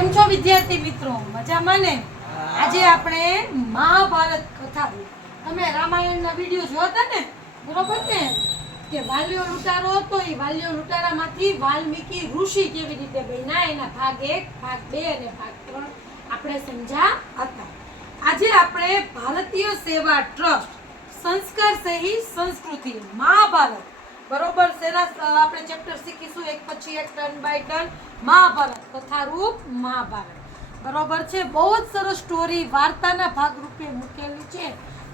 કેમ છો વિદ્યાર્થી મિત્રો? મજામાં ને? આજે આપણે મહાભારત કથા, તમે રામાયણના વિડિયો જોતા ને, બરોબર ને? કે વાલ્યો લૂંટારો હતો, એ વાલ્યો લૂંટારામાંથી વાલ્મીકી ઋષિ કેવી રીતે બન્યા, એના ભાગ 1, ભાગ 2 અને ભાગ 3 આપણે સમજ્યા હતા. આજે આપણે ભારતીય સેવા ટ્રસ્ટ સંસ્કાર સહી સંસ્કૃતિ મહાભારત, બરોબર સેના આપણે ચેપ્ટર શીખીશું એક પછી એક, ટર્ન બાય ટર્ન. મહાભારત કથારૂપ મહાભારત, બરોબર છે. બહુ જ સરસ સ્ટોરી વાર્તાના ભાગરૂપે મૂકેલી છે,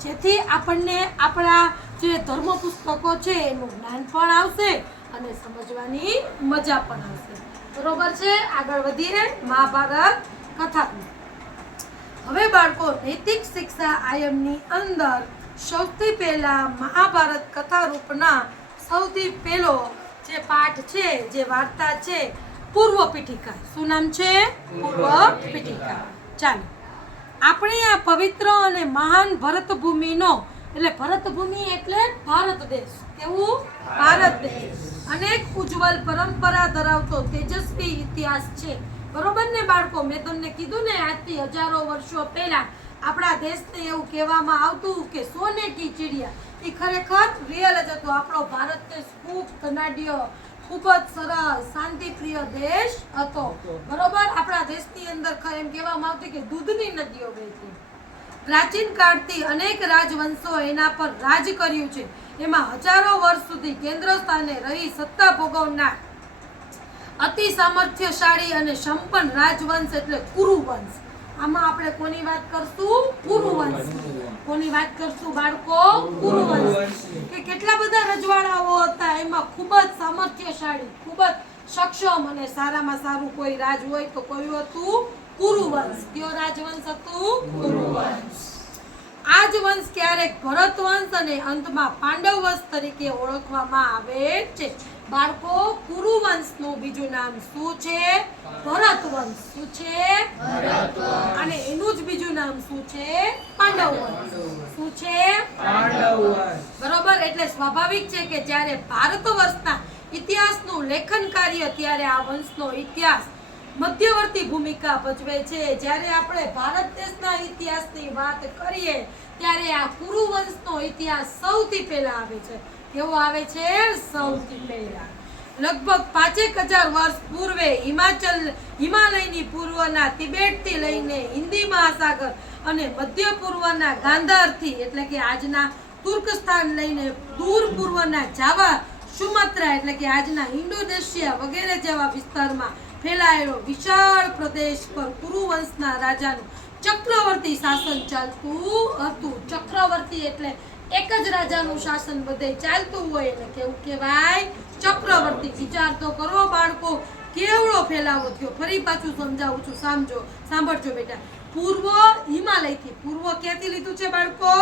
જેથી આપણને આપણા જે ધર્મ પુસ્તકો છે એનું જ્ઞાન પણ આવશે અને સમજવાની મજા પણ આવશે, બરોબર છે. આગળ વધીએ મહાભારત કથા. હવે બાળકો, નૈતિક શિક્ષા આયમની અંદર સૌથી પહેલા મહાભારત કથા રૂપના સૌથી પહેલો જે પાઠ છે, જે વાર્તા છે, પૂર્વ પીઠિકા. શું નામ છે? પૂર્વ પીઠિકા. ચાલો આપણે આ પવિત્ર અને મહાન ભરતભૂમિનો, એટલે ભરતભૂમિ એટલે ભારત દેશ, કેવું? ભારત દેશ અનેક ઉજ્જવલ પરંપરા ધરાવતો તેજસ્વી ઇતિહાસ છે, બરોબર ને બાળકો? મેં તમને કીધું ને, આજથી હજારો વર્ષો પહેલા આપણા દેશને એવું કહેવામાં આવતું કે સોને કી ચિડિયા. એ ખરેખર રિયલ જ હતો. આપણો ભારત દેશ ખૂબ ધનાઢ્ય, ખૂબ જ સરસ શાંતિપ્રિય દેશ હતો, બરોબર? આપણા દેશની અંદર એમ કહેવામાં આવતું કે દૂધની નદીઓ વહેતી. પ્રાચીન કાળથી અનેક રાજવંશો એના પર રાજ કર્યું છે. એમાં હજારો વર્ષ સુધી કેન્દ્ર સ્થાને રહી સત્તા ભોગવનાર અતિ સામર્થ્યશાળી અને સંપન્ન રાજવંશ એટલે કુરુવંશ. આમાં આપણે કોની વાત કરશું? કુરુવંશ. કોની વાત કરશું બાળકો? કુરુવંશ. કે કેટલા બધા રજવાડાઓ હતા, એમાં ખૂબ જ સામર્થ્યશાળી, ખૂબ જ સક્ષમ અને સારામાં સારું કોઈ રાજ હોય તો કયું હતું? કુરુવંશ. કયો રાજવંશ હતું? કુરુવંશ. આ જ વંશ ક્યારેક ભરતવંશ અને અંતમાં પાંડવ વંશ તરીકે ઓળખવામાં આવે છે. બાળકો, કુરુવંશનું બીજું નામ શું છે? ભરતવંશ. શું છે? ભરતવંશ. અને એનું જ બીજું નામ શું છે? પાંડવ વંશ. શું છે? પાંડવ વંશ. બરોબર. એટલે સ્વાભાવિક છે કે જ્યારે ભારત વર્ષના ઇતિહાસનું લેખન કાર્ય, ત્યારે આ વંશનો ઇતિહાસ મધ્યવર્તી ભૂમિકા ભજવે છે. જ્યારે આપણે ભારત દેશના ઇતિહાસની વાત કરીએ, ત્યારે આ કુરુવંશનો ઇતિહાસ સૌથી પહેલા આવે છે. કેવો આવે છે? સૌથી પહેલા. લગભગ 5000 વર્ષ પૂર્વે હિમાલયની પૂર્વના તિબેટથી લઈને હિન્દી મહાસાગર અને મધ્ય પૂર્વના ગાંધારથી, એટલે કે આજના તુર્કસ્તાન લઈને દૂર પૂર્વના જાવા, સુમાત્રા એટલે કે આજના ઇન્ડોનેશિયા વગેરે જેવા વિસ્તારમાં ફેલાયેલો વિશાળ પ્રદેશ પર કુરુવંશના રાજાનું ચક્રવર્તી શાસન ચાલતું હતું. ચક્રવર્તી એટલે એક જ રાજાનું શાસન બધે ચાલતું હોય એને કેવું કહેવાય? ચક્રવર્તી. વિચાર તો કરો બાળકો, કેવડો ફેલાવો થયો. ફરી પાછું સમજાવું છું, સાંભળજો બેટા. પૂર્વ હિમાલયથી, પૂર્વ ક્યાંથી લીધું છે બાળકો?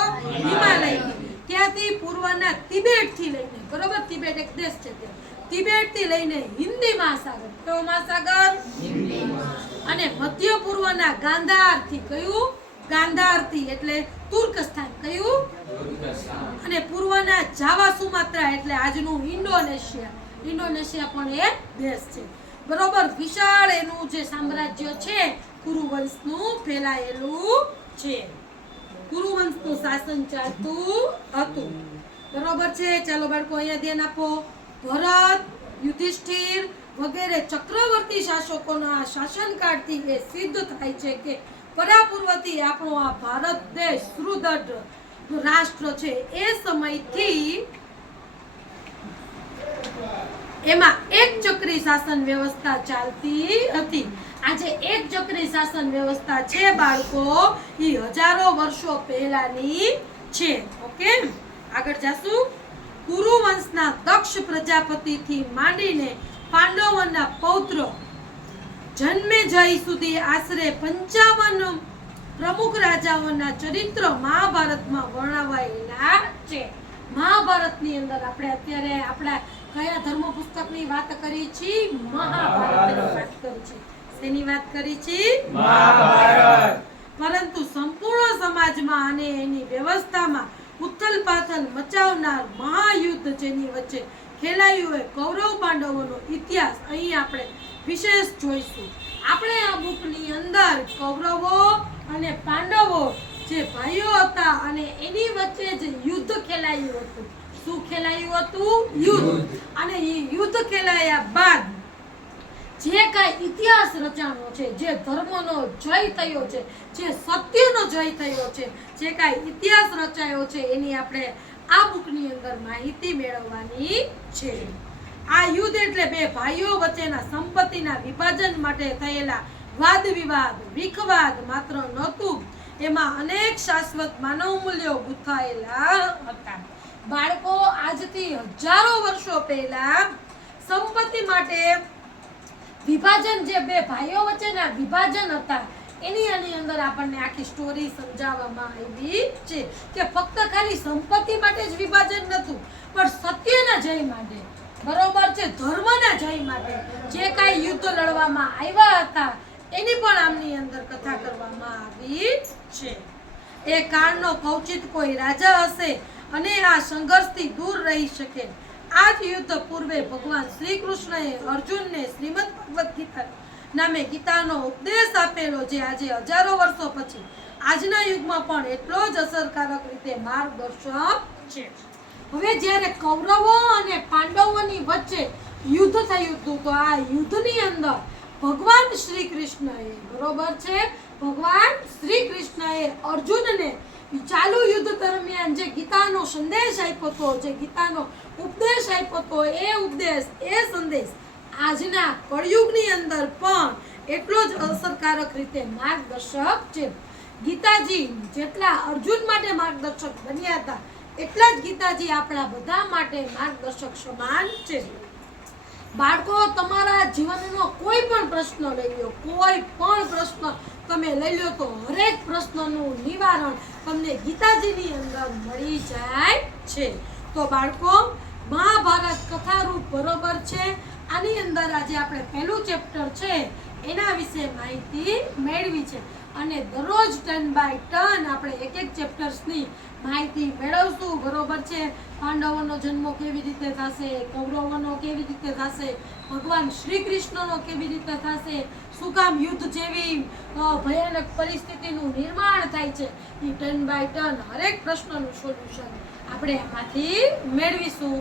હિમાલયથી. ક્યાંથી? પૂર્વના તિબેટથી લઈને, બરોબર? તિબેટ એક દેશ છે તે. તિબેટથી લઈને હિન્દી મહાસાગર, કયો મહાસાગર? હિન્દી મહાસાગર. અને મધ્ય પૂર્વના ગાંધારથી, કયું? ગાંધારથી એટલે તુર્કસ્તાન, કયું? તુર્કસ્તાન. અને પૂર્વના જાવા, સુમાત્રા એટલે આજનું ઇન્ડોનેશિયા. ઇન્ડોનેશિયા પણ એક દેશ છે, બરોબર? વિશાળ એનું જે સામ્રાજ્ય છે કુરુવંશનું ફેલાયેલું છે. કુરુવંશનું શાસન ચાલતું હતું, બરોબર છે. ચાલો બાળકો, અહીંયા ધ્યાન આપો. ભરત, યુધિષ્ઠિર વગેરે ચક્રવર્તી શાસકોના શાસનકાળથી એ સિદ્ધ થાય છે કે પરાપૂર્વથી આપણો આ ભારત દેશ સુદૃઢ રાષ્ટ્ર છે. એ સમયથી એમાં એક ચક્રી શાસન વ્યવસ્થા ચાલતી હતી. આજે એક ચક્રી શાસન વ્યવસ્થા છે બાળકો, એ હજારો વર્ષો પહેલાની છે. ઓકે, આગળ જાશું. કુરુવંશના દક્ષ પ્રજાપતિથી માંડીને પાંડવોના પૌત્ર જન્મેજય સુધી આશરે 55 પ્રમુખ રાજાઓના ચરિત્ર મહાભારતમાં વર્ણવાયેલા છે. મહાભારતની અંદર આપણે અત્યારે આપણા કયા ધર્મ પુસ્તકની વાત કરી છે? મહાભારતની વાત કરી છે. શેની વાત કરી છે? મહાભારત. પરંતુ સંપૂર્ણ સમાજમાં અને એની વ્યવસ્થામાં ઉથલ પાથલ મચાવનાર મહાયુદ્ધ જેની વચ્ચે ખેલાયું હોય કૌરવ પાંડવોનો ઇતિહાસ અહીં આપણે વિશેષ જોઈશું. આપણે આ બુકની અંદર કૌરવો અને પાંડવો જે ભાઈઓ હતા અને એની વચ્ચે જ યુદ્ધ ખેલાયું હતું. શું ખેલાયું હતું? યુદ્ધ. અને એ યુદ્ધ ખેલાયા બાદ જે કાંઈ ઇતિહાસ રચાણો છે, જે ધર્મનો જય થયો છે, જે સત્યનો જય થયો છે, જે કાંઈ ઇતિહાસ રચાયો છે એની આપણે આ બુકની અંદર માહિતી મેળવવાની છે. આ યુદ્ધ એટલે બે ભાઈઓ વચ્ચેના સંપત્તિના વિભાજન માટે થયેલા વાદ વિવાદ, વિખવાદ માત્ર નહોતું, એમાં અનેક શાશ્વત માનવ મૂલ્યો ગૂંથાયેલા હતા. બાળકો, આજથી હજારો વર્ષો પહેલા સંપત્તિ માટે વિભાજન, જે બે ભાઈઓ વચ્ચેના વિભાજન હતા એની અંદર આપણને આખી સ્ટોરી સમજાવવામાં આવી છે કે ફક્ત ખાલી સંપત્તિ માટે જ વિભાજન નહોતું, પણ સત્યના જય માટે, બરોબર છે, ધર્મના જય માટે જે કાંઈ યુદ્ધ લડવામાં આવ્યા હતા એની પણ આમની અંદર કથા કરવામાં આવી છે. એ કાળનો કૌચિત કોઈ રાજા હશે અને આ સંઘર્ષથી દૂર રહી શકે. આ જ યુદ્ધ પૂર્વે ભગવાન શ્રી કૃષ્ણએ અર્જુનને શ્રીમદ ભગવદ્ ગીતા નામે ગીતાનો ઉપદેશ આપેલો, જે આજે હજારો વર્ષો પછી આજના યુગમાં પણ એટલો જ અસરકારક રીતે માર્ગદર્શક છે. હવે જ્યારે કૌરવો અને પાંડવોની વચ્ચે યુદ્ધ થયું હતું, તો આ યુદ્ધની અંદર ભગવાન શ્રી કૃષ્ણએ, બરોબર છે, ભગવાન શ્રી કૃષ્ણએ અર્જુનને ચાલુ યુદ્ધ દરમિયાન જે ગીતાનો સંદેશ આપ્યો હતો, જે ગીતાનો ઉપદેશ આપ્યો હતો, એ ઉપદેશ, એ સંદેશ આજના કળયુગની અંદર પણ એટલો જ અસરકારક રીતે માર્ગદર્શક છે. ગીતાજી જેટલા અર્જુન માટે માર્ગદર્શક બન્યા હતા એટલા જ ગીતાજી આપણા બધા માટે માર્ગદર્શક સમાન છે. બાળકો, તમારા જીવનનો કોઈ પણ પ્રશ્ન લઈ લો, કોઈ પણ પ્રશ્ન તમે લઈ લો, તો હરેક પ્રશ્નનું નિવારણ તમને ગીતાજીની અંદર મળી જાય છે. તો બાળકો, મહાભારત કથારૂપ, બરોબર છે, આની અંદર આજે આપણે પહેલું ચેપ્ટર છે એના વિશે માહિતી મેળવી છે અને દરરોજ ટર્ન બાય ટર્ન આપણે એક એક ચેપ્ટર્સની માહિતી મેળવશું, બરોબર છે. પાંડવોનો જન્મ કેવી રીતે થશે, કૌરવોનો કેવી રીતે થશે, ભગવાન શ્રી કૃષ્ણનો કેવી રીતે થશે, શું કામ યુદ્ધ જેવી ભયાનક પરિસ્થિતિનું નિર્માણ થાય છે, એ ટર્ન બાય ટર્ન હરેક પ્રશ્નનું સોલ્યુશન આપણે એમાંથી મેળવીશું.